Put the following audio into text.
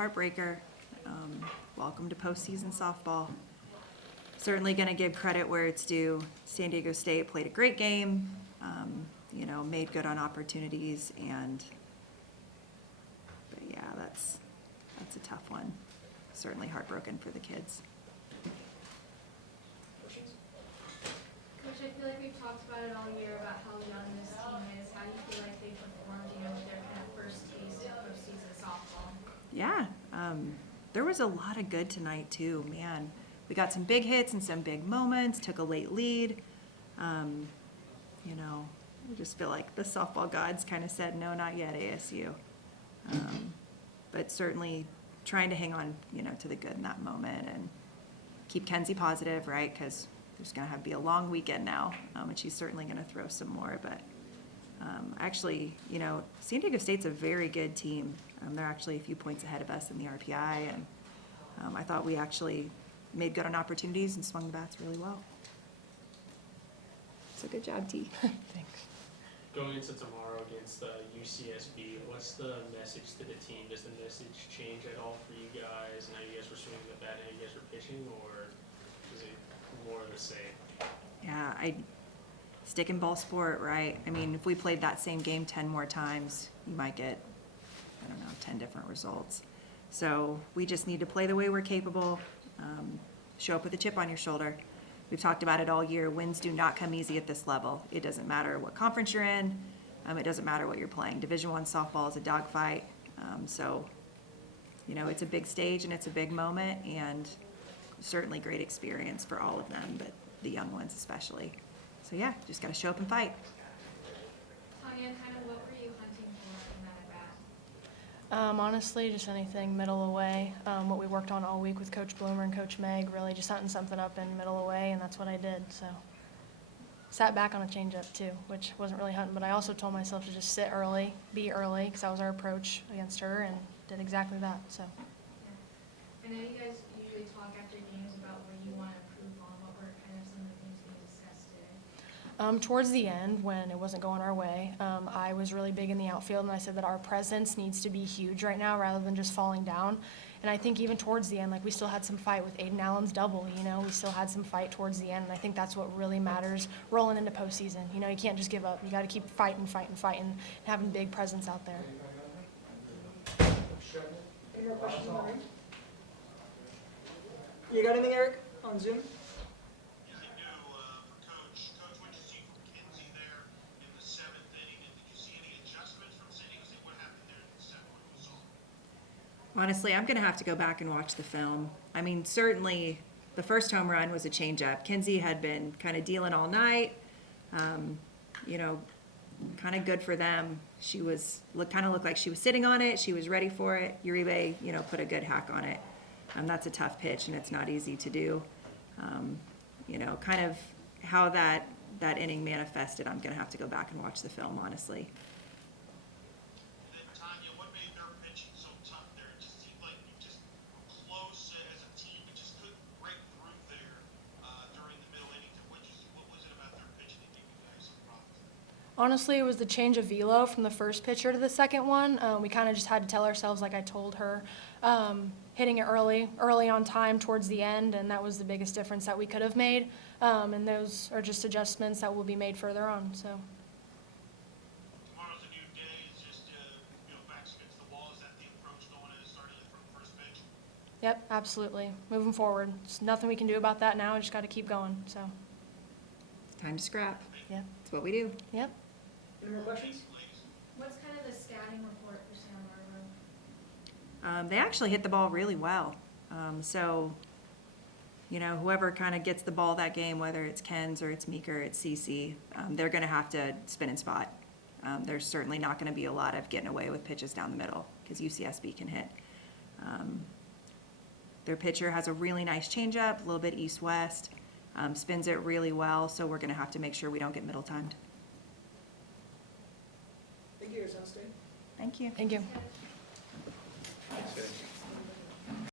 heartbreaker. Welcome to postseason softball. Certainly going to give credit where it's due. San Diego State played a great game, made good on opportunities, but yeah, that's a tough one. Certainly heartbroken for the kids. Coach, I feel like we've talked about it all year about how young this team is. How do you feel like they performed, with their kind of first taste of postseason softball? Yeah, there was a lot of good tonight too, man. We got some big hits and some big moments, took a late lead. I just feel like the softball gods kind of said, no, not yet, ASU. But certainly trying to hang on, to the good in that moment and keep Kenzie positive, right? Because there's going to be a long weekend now, and she's certainly going to throw some more. But actually, San Diego State's a very good team. They're actually a few points ahead of us in the RPI, and I thought we actually made good on opportunities and swung the bats really well. So good job, T. Thanks. Going into tomorrow against UCSB, what's the message to the team? Does the message change at all for you guys? And how you guys were swinging the bat and how you guys were pitching, or is it more of the same? Yeah, I stick in ball sport, right? I mean, if we played that same game 10 more times, you might get, 10 different results. So we just need to play the way we're capable, show up with a chip on your shoulder. We've talked about it all year. Wins do not come easy at this level. It doesn't matter what conference you're in. It doesn't matter what you're playing. Division I softball is a dogfight. So it's a big stage and it's a big moment, and certainly great experience for all of them, but the young ones especially. So yeah, just got to show up and fight. Tanya, kind of what were you hunting for in that at-bat? Honestly, just anything middle away. What we worked on all week with Coach Bloomer and Coach Meg, really just hunting something up in middle away, and that's what I did. So sat back on a changeup too, which wasn't really hunting, but I also told myself to just sit early, be early, because that was our approach against her, and did exactly that. So. Yeah. I know you guys usually talk after games about where you want to improve on. What were kind of some of the things being discussed today? Towards the end, when it wasn't going our way, I was really big in the outfield, and I said that our presence needs to be huge right now rather than just falling down. And I think even towards the end, we still had some fight with Aiden Allen's double, we still had some fight towards the end, and I think that's what really matters rolling into postseason. You can't just give up. You got to keep fighting, and having big presence out there. Any more questions in the room? You got anything, Eric, on Zoom? Yeah, I do. For Coach. Coach, what did you see from Kinsey there in the seventh inning? And did you see any adjustments from San Diego State? What happened there in the seventh when you saw it? Honestly, I'm going to have to go back and watch the film. I mean, certainly the first home run was a changeup. Kinsey had been kind of dealing all night, kind of good for them. She was kind of looked like she was sitting on it. She was ready for it. Uribe, put a good hack on it. That's a tough pitch, and it's not easy to do. Kind of how that inning manifested, I'm going to have to go back and watch the film, honestly. And then, Tanya, what made their pitching so tough there? It just seemed like you just were close as a team, but just couldn't break through there during the middle innings. And what was it about their pitching that gave you guys some problems? Honestly, it was the change of velo from the first pitcher to the second one. We kind of just had to tell ourselves, like I told her, hitting it early on time towards the end, and that was the biggest difference that we could have made. And those are just adjustments that will be made further on. So. Tomorrow's a new day. It's just backs against the wall. Is that the approach going in starting from the first pitch? Yep, absolutely. Moving forward. There's nothing we can do about that now. I just got to keep going. So. Time to scrap. Yeah. That's what we do. Yep. Any more questions? What's kind of the scouting report for Santa Barbara? They actually hit the ball really well. So, whoever kind of gets the ball that game, whether it's Ken's or it's Meeker or it's CC, they're going to have to spin and spot. There's certainly not going to be a lot of getting away with pitches down the middle because UCSB can hit. Their pitcher has a really nice changeup, a little bit east-west, spins it really well, so we're going to have to make sure we don't get middle timed. Thank you, Arizona State. Thank you. Thank you. Thanks, guys.